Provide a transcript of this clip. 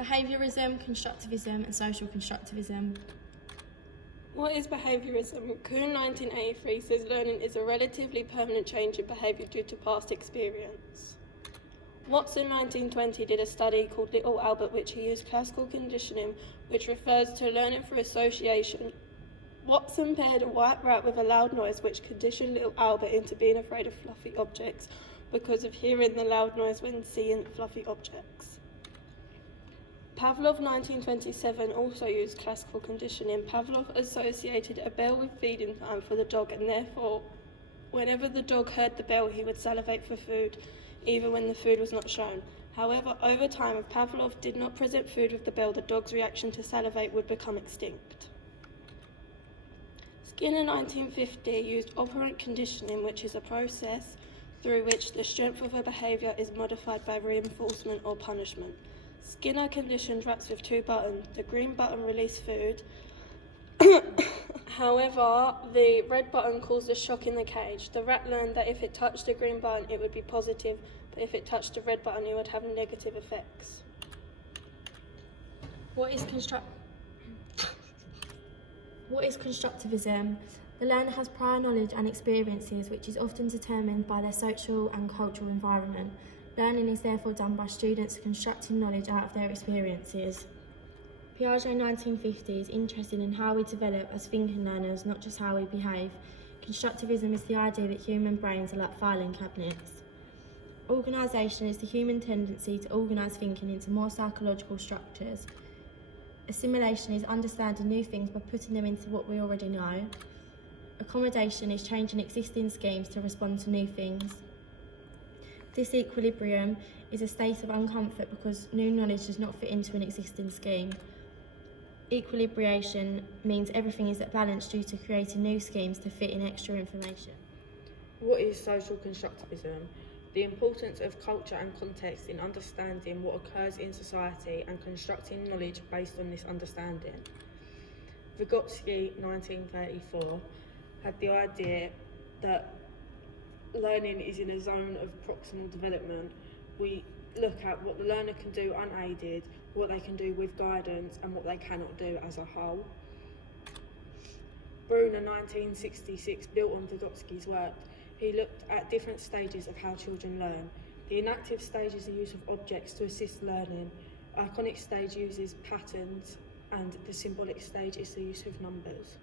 Behaviourism, constructivism and social constructivism. What is behaviourism? Kuhn 1983 says learning is a relatively permanent change in behaviour due to past experience. Watson 1920 did a study called Little Albert, which he used classical conditioning, which refers to learning through association. Watson paired a white rat with a loud noise, which conditioned little Albert into being afraid of fluffy objects because of hearing the loud noise when seeing fluffy objects. Pavlov 1927 also used classical conditioning. Pavlov associated a bell with feeding time for the dog, and therefore, whenever the dog heard the bell, he would salivate for food, even when the food was not shown. However, over time, if Pavlov did not present food with the bell, the dog's reaction to salivate would become extinct. Skinner 1950 used operant conditioning, which is a process through which the strength of a behaviour is modified by reinforcement or punishment. Skinner conditioned rats with two buttons. The green button released food. However, the red button caused a shock in the cage. The rat learned that if it touched the green button, it would be positive, but if it touched the red button, it would have negative effects. What is constructivism? The learner has prior knowledge and experiences which is often determined by their social and cultural environment. Learning is therefore done by students constructing knowledge out of their experiences. Piaget 1950 is interested in how we develop as thinking learners, not just how we behave. Constructivism is the idea that human brains are like filing cabinets. Organisation is the human tendency to organise thinking into more psychological structures. Assimilation is understanding new things by putting them into what we already know. Accommodation is changing existing schemes to respond to new things. Disequilibrium is a state of uncomfort because new knowledge does not fit into an existing scheme. Equilibration means everything is at balance due to creating new schemes to fit in extra information. What is social constructivism? The importance of culture and context in understanding what occurs in society and constructing knowledge based on this understanding. Vygotsky, 1934, had the idea that learning is in a zone of proximal development. We look at what the learner can do unaided, what they can do with guidance, and what they cannot do as a whole. Bruner, 1966, built on Vygotsky's work. He looked at different stages of how children learn. The inactive stage is the use of objects to assist learning. Iconic stage uses patterns, and the symbolic stage is the use of numbers.